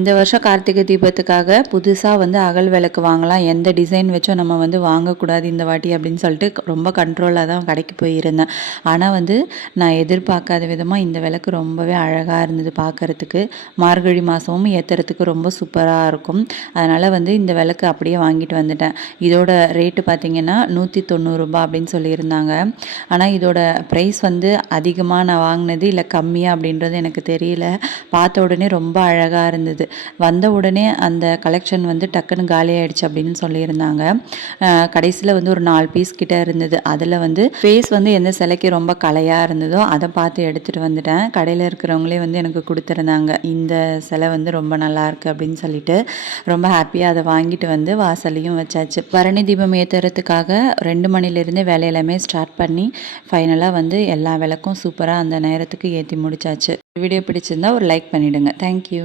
இந்த வருஷம் கார்த்திகை தீபத்துக்காக புதுசாக வந்து அகல் விளக்கு வாங்கலாம், எந்த டிசைன் வச்சும் நம்ம வந்து வாங்கக்கூடாது இந்த வாட்டி அப்படின்னு சொல்லிட்டு ரொம்ப கண்ட்ரோலாக தான் கடைக்கு போயிருந்தேன். ஆனால் வந்து நான் எதிர்பார்க்காத விதமாக இந்த விளக்கு ரொம்பவே அழகாக இருந்தது பார்க்குறதுக்கு. மார்கழி மாதமும் ஏற்றுறதுக்கு ரொம்ப சூப்பராக இருக்கும். அதனால் வந்து இந்த விளக்கு அப்படியே வாங்கிட்டு வந்துட்டேன். இதோட ரேட்டு பார்த்திங்கன்னா ரூ. 190 அப்படின்னு சொல்லியிருந்தாங்க. ஆனால் இதோட ப்ரைஸ் வந்து அதிகமாக நான் வாங்கினது இல்லை கம்மியாக அப்படின்றது எனக்கு தெரியல. பார்த்த உடனே ரொம்ப அழகாக இருந்தது. வந்த உடனே அந்த கலெக்ஷன் வந்து டக்குன்னு காலி ஆயிடுச்சு அப்படின்னு சொல்லியிருந்தாங்க. கடைசியில் வந்து ஒரு 4 பீஸ் கிட்ட இருந்தது. அதில் வந்து ஃபேஸ் வந்து எந்த சிலைக்கு ரொம்ப கலையாக இருந்ததோ அதை பார்த்து எடுத்துகிட்டு வந்துட்டேன். கடையில் இருக்கிறவங்களே வந்து எனக்கு கொடுத்துருந்தாங்க, இந்த சிலை வந்து ரொம்ப நல்லா இருக்குது அப்படின்னு சொல்லிட்டு. ரொம்ப ஹாப்பியாக அதை வாங்கிட்டு வந்து வாசல்லையும் வச்சாச்சு. பரணி தீபம் ஏற்றுறதுக்காக 2 மணிலேருந்தே வேலையெல்லாமே ஸ்டார்ட் பண்ணி ஃபைனலாக வந்து எல்லா விளக்கும் சூப்பராக அந்த நேரத்துக்கு ஏற்றி முடிச்சாச்சு. வீடியோ பிடிச்சிருந்தா ஒரு லைக் பண்ணிவிடுங்க. தேங்க்யூ.